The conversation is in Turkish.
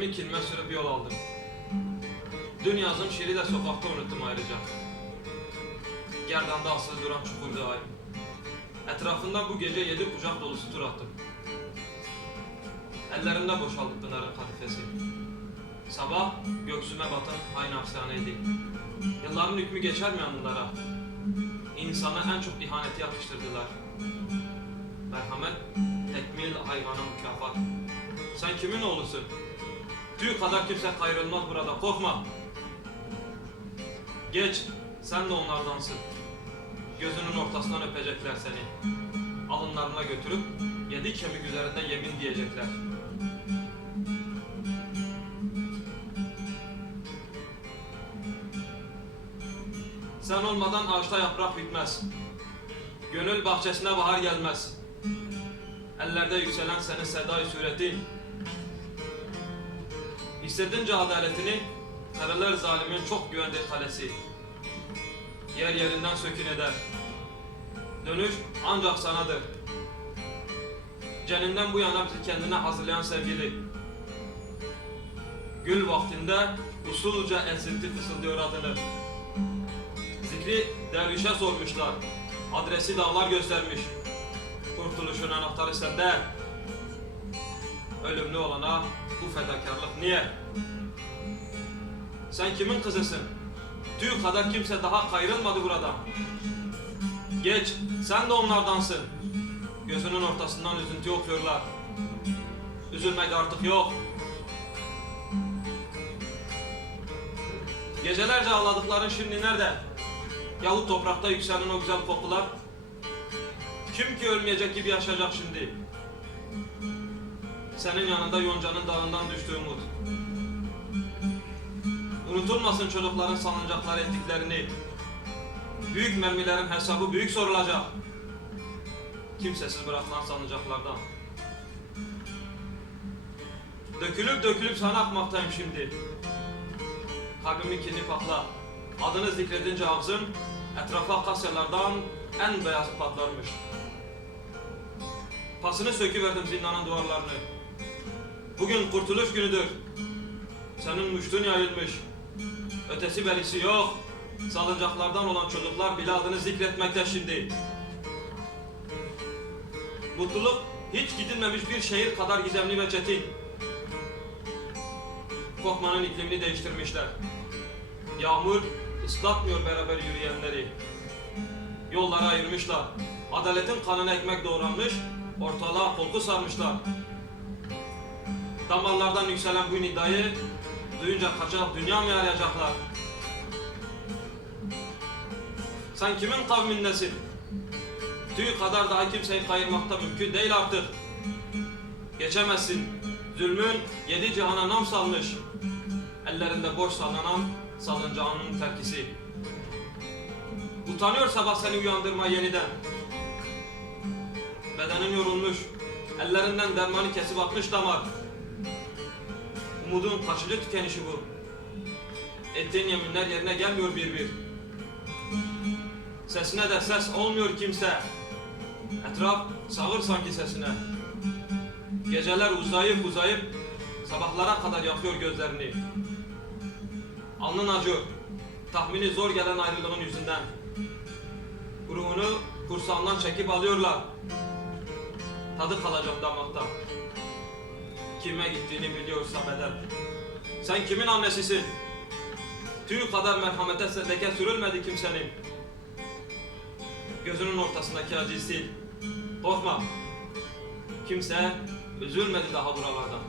Gözlerimi kilime sürüp yol aldım. Dün yazım şiiri de sokakta unuttum ayrıca. Gerdanda asılı duran çukurdu ay. Etrafından bu gece 7 kucak dolusu tur attım. Ellerimde boşaldı Pınar'ın kadifesi. Sabah göğsüme batan aynı hapishaneydi. Yılların hükmü geçer mi anılara? İnsana en çok ihaneti yakıştırdılar. Merhamet, tekmil hayvana mükafat. Sen kimin oğlusun? Tüy kadar kimse kayrılmaz burada, korkma. Geç, sen de onlardansın. Gözünün ortasından öpecekler seni. Alınlarına götürüp 7 kemik üzerinde yemin diyecekler. Sen olmadan ağaçta yaprak bitmez. Gönül bahçesine bahar gelmez. Ellerde yükselen senin sedai suretin. Hissedince adaletini, karalar zalimin çok güvendiği kalesi. Yer yerinden sökün eder. Dönüş ancak sanadır. Ceninden bu yana bizi kendine hazırlayan sevgili. Gül vaktinde usulca ensilti fısıldıyor adını. Zikri dervişe sormuşlar. Adresi dağlar göstermiş. Kurtuluşun anahtarı sende. Ölümlü olana bu fedakarlık niye? Sen kimin kızısın? Tüy kadar kimse daha kayrılmadı buradan. Geç, sen de onlardansın. Gözünün ortasından üzüntü okuyorlar. Üzülmek artık yok. Gecelerce ağladıkların şimdi nerede? Yalı toprakta yükselen o güzel kokular. Kim ki ölmeyecek gibi yaşayacak şimdi? Senin yanında yoncanın dalından düştüğü umut. Unutulmasın çocukların salıncakları ettiklerini. Büyük mermilerin hesabı büyük sorulacak. Kimsesiz bırakılan salıncaklardan. Dökülüp dökülüp sana akmaktayım şimdi. Kalbimin kirli pakla. Adını zikredince ağzım, etrafa akasyalardan en beyazı patlarmış. Pasını söküverdim zindanın duvarlarını. Bugün kurtuluş günüdür. Senin muştun yayılmış. Ötesi berisi yok. Salıncaklardan olan çocuklar bile adını zikretmekte şimdi. Mutluluk hiç gidilmemiş bir şehir kadar gizemli ve çetin. Korkmanın iklimini değiştirmişler. Yağmur ıslatmıyor beraber yürüyenleri. Yolları ayırmışlar. Adaletin kanına ekmek doğranmış, ortalığa korku sarmışlar. Damarlardan yükselen bu nidayı duyunca kaçak dünya mı arayacaklar? Sen kimin kavmindesin? Tüy kadar daha kimseyi kayırmakta mümkün değil artık. Geçemezsin. Zulmün 7 cihana nam salmış. Ellerinde boş sallanan salıncağının terkisi. Utanıyor sabah seni uyandırma yeniden. Bedenin yorulmuş. Ellerinden dermanı kesip atmış damar. Umudun kaçıncı tükenişi bu? Ettiğin yeminler yerine gelmiyor bir bir. Sesine de ses olmuyor kimse. Etraf sağır sanki sesine. Geceler uzayıp uzayıp sabahlara kadar yakıyor gözlerini. Alnın acıyor. Tahmini zor gelen ayrılığın yüzünden. Ruhunu kursağından çekip alıyorlar. Tadı kalacak damakta. Kime gittiğini biliyorsa bedel. Sen kimin annesisin? Tüy kadar merhamete leke sürülmedi kimsenin. Gözünün ortasındaki acıyı sil. Korkma. Kimse üzülmedi daha buralardan.